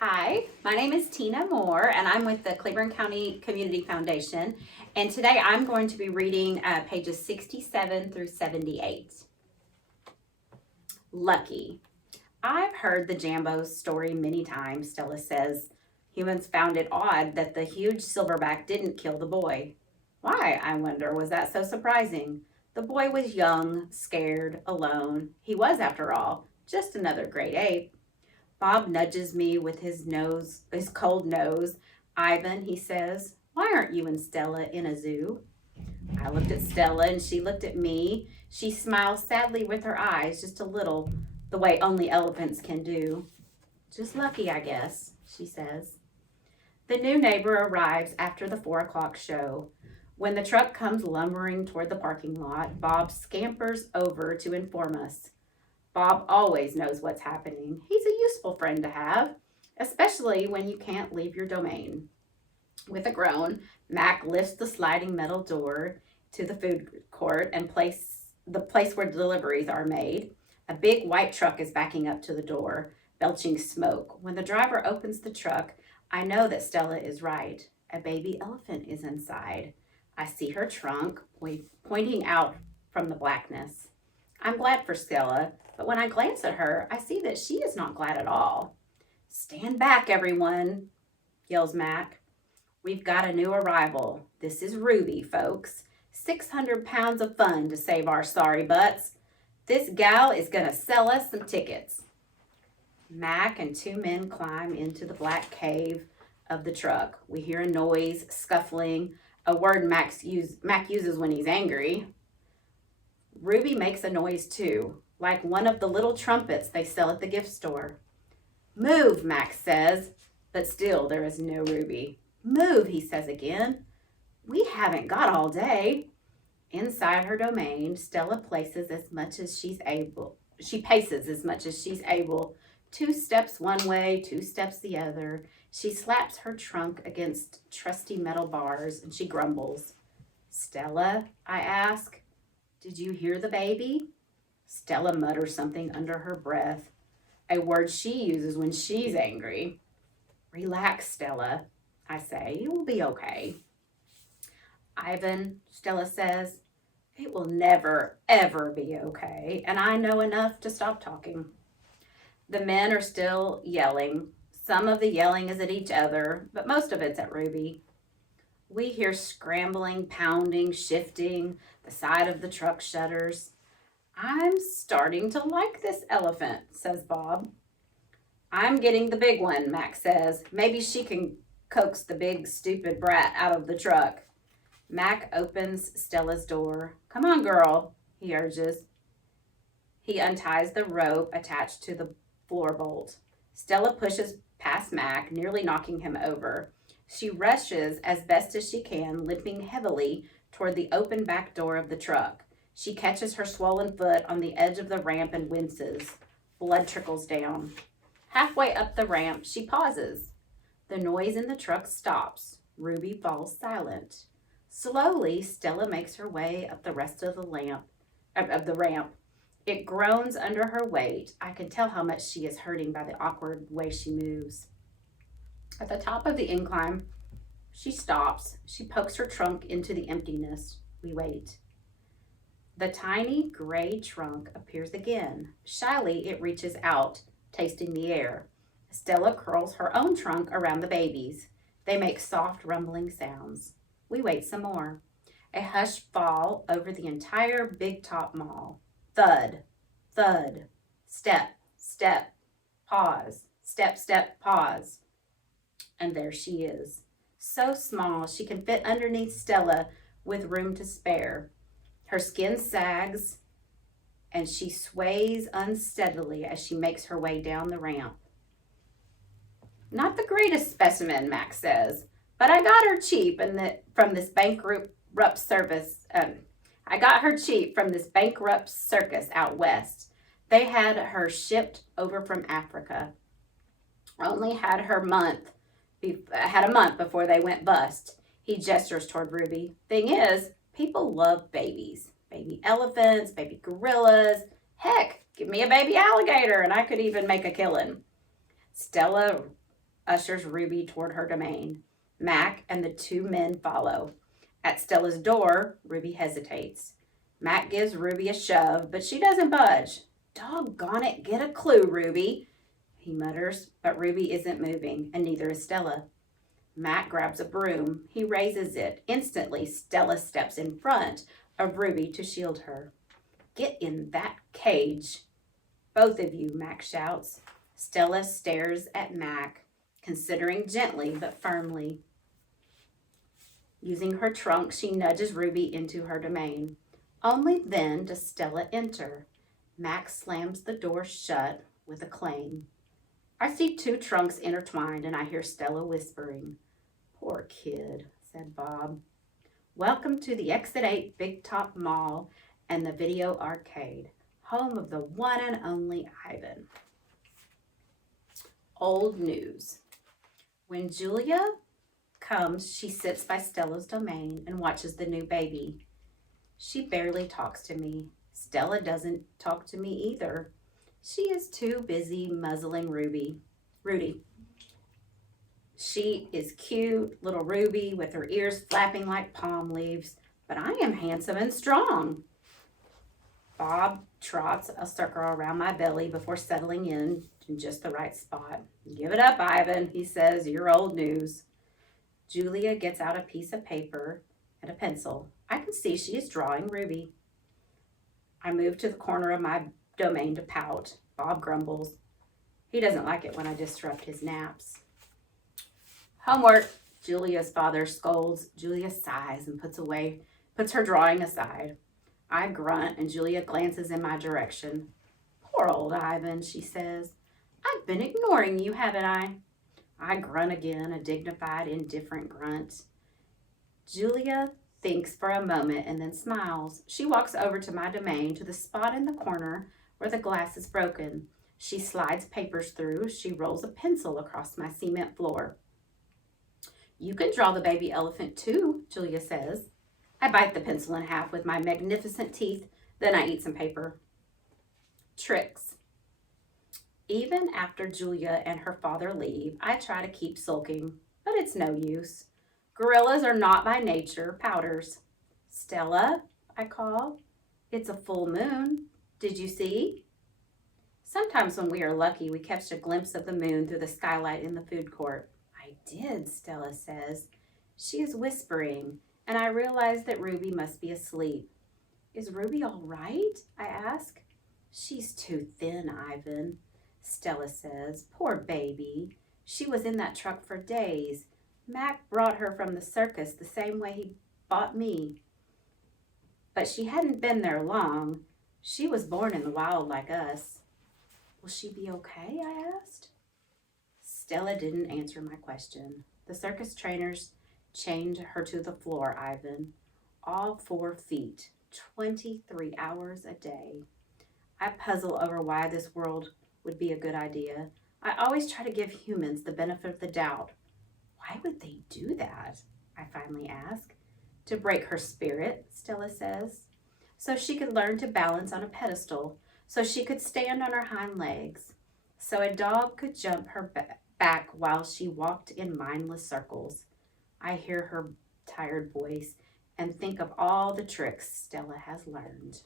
Hi, my name is Tina Moore, and I'm with the Cleveland County Community Foundation. And today I'm going to be reading pages 67 through 78. Lucky. I've heard the Jambo's story many times, Stella says. Humans found it odd that the huge silverback didn't kill the boy. Why, I wonder, was that so surprising? The boy was young, scared, alone. He was, after all, just another great ape. Bob nudges me with his cold nose. Ivan, he says, why aren't you and Stella in a zoo? I looked at Stella and she looked at me. She smiles sadly with her eyes, just a little, the way only elephants can do. Just lucky, I guess, she says. The new neighbor arrives after the 4 o'clock show. When the truck comes lumbering toward the parking lot, Bob scampers over to inform us. Bob always knows what's happening. He's a useful friend to have, especially when you can't leave your domain. With a groan, Mac lifts the sliding metal door to the food court and the place where deliveries are made. A big white truck is backing up to the door, belching smoke. When the driver opens the truck, I know that Stella is right. A baby elephant is inside. I see her trunk pointing out from the blackness. I'm glad for Stella, but when I glance at her, I see that she is not glad at all. Stand back, everyone, yells Mac. We've got a new arrival. This is Ruby, folks. 600 pounds of fun to save our sorry butts. This gal is going to sell us some tickets. Mac and 2 men climb into the black cave of the truck. We hear a noise, scuffling, a word Mac uses when he's angry. Ruby makes a noise too, like one of the little trumpets they sell at the gift store. Move, Max says, but still there is no Ruby. Move, he says again. We haven't got all day. Inside her domain, Stella places as much as she's able. She paces as much as she's able. 2 steps one way, 2 steps the other. She slaps her trunk against trusty metal bars and she grumbles. Stella, I ask, did you hear the baby? Stella mutters something under her breath, a word she uses when she's angry. Relax, Stella, I say. You will be okay. Ivan, Stella says, it will never, ever be okay, and I know enough to stop talking. The men are still yelling. Some of the yelling is at each other, but most of it's at Ruby. We hear scrambling, pounding, shifting. The side of the truck shudders. I'm starting to like this elephant, says Bob. I'm getting the big one, Max says. Maybe she can coax the big, stupid brat out of the truck. Mac opens Stella's door. Come on, girl, he urges. He unties the rope attached to the floor bolt. Stella pushes past Mac, nearly knocking him over. She rushes as best as she can, limping heavily toward the open back door of the truck. She catches her swollen foot on the edge of the ramp and winces. Blood trickles down. Halfway up the ramp, she pauses. The noise in the truck stops. Ruby falls silent. Slowly, Stella makes her way up the rest of the ramp. It groans under her weight. I can tell how much she is hurting by the awkward way she moves. At the top of the incline, she stops. She pokes her trunk into the emptiness. We wait. The tiny gray trunk appears again. Shyly, it reaches out, tasting the air. Stella curls her own trunk around the baby's. They make soft, rumbling sounds. We wait some more. A hush fall over the entire Big Top Mall. Thud, thud, step, step, pause, step, step, pause. And there she is. So small she can fit underneath Stella with room to spare. Her skin sags and she sways unsteadily as she makes her way down the ramp. Not the greatest specimen, Max says, but I got her cheap from this bankrupt circus out west. They had her shipped over from Africa. Only had a month before they went bust. He gestures toward Ruby. Thing is, people love babies. Baby elephants, baby gorillas. Heck, give me a baby alligator and I could even make a killing. Stella ushers Ruby toward her domain. Mac and the two men follow. At Stella's door, Ruby hesitates. Mac gives Ruby a shove, but she doesn't budge. Doggone it, get a clue, Ruby, he mutters, but Ruby isn't moving, and neither is Stella. Mac grabs a broom. He raises it. Instantly, Stella steps in front of Ruby to shield her. Get in that cage. Both of you, Mac shouts. Stella stares at Mac, considering gently but firmly. Using her trunk, she nudges Ruby into her domain. Only then does Stella enter. Mac slams the door shut with a clang. I see two trunks intertwined and I hear Stella whispering. Poor kid, said Bob. Welcome to the Exit 8 Big Top Mall and the Video Arcade, home of the one and only Ivan. Old news. When Julia comes, she sits by Stella's domain and watches the new baby. She barely talks to me. Stella doesn't talk to me either. She is too busy muzzling Rudy. She is cute, little Ruby, with her ears flapping like palm leaves, but I am handsome and strong. Bob trots a circle around my belly before settling in just the right spot. Give it up, Ivan, he says, you're old news. Julia gets out a piece of paper and a pencil. I can see she is drawing Ruby. I move to the corner of my domain to pout. Bob grumbles. He doesn't like it when I disrupt his naps. Homework, Julia's father scolds. Julia sighs and puts her drawing aside. I grunt and Julia glances in my direction. Poor old Ivan, she says. I've been ignoring you, haven't I? I grunt again, a dignified, indifferent grunt. Julia thinks for a moment and then smiles. She walks over to my domain to the spot in the corner where the glass is broken. She slides papers through. She rolls a pencil across my cement floor. You can draw the baby elephant too, Julia says. I bite the pencil in half with my magnificent teeth, then I eat some paper. Tricks. Even after Julia and her father leave, I try to keep sulking, but it's no use. Gorillas are not by nature pouters. Stella, I call. It's a full moon. Did you see? Sometimes when we are lucky, we catch a glimpse of the moon through the skylight in the food court. I did, Stella says. She is whispering, and I realize that Ruby must be asleep. Is Ruby all right? I ask. She's too thin, Ivan, Stella says. Poor baby. She was in that truck for days. Mac brought her from the circus the same way he bought me. But she hadn't been there long. She was born in the wild like us. Will she be okay? I asked. Stella didn't answer my question. The circus trainers chained her to the floor, Ivan. All 4 feet, 23 hours a day. I puzzle over why this world would be a good idea. I always try to give humans the benefit of the doubt. Why would they do that? I finally ask. To break her spirit, Stella says. So she could learn to balance on a pedestal. So she could stand on her hind legs. So a dog could jump her back while she walked in mindless circles. I hear her tired voice and think of all the tricks Stella has learned.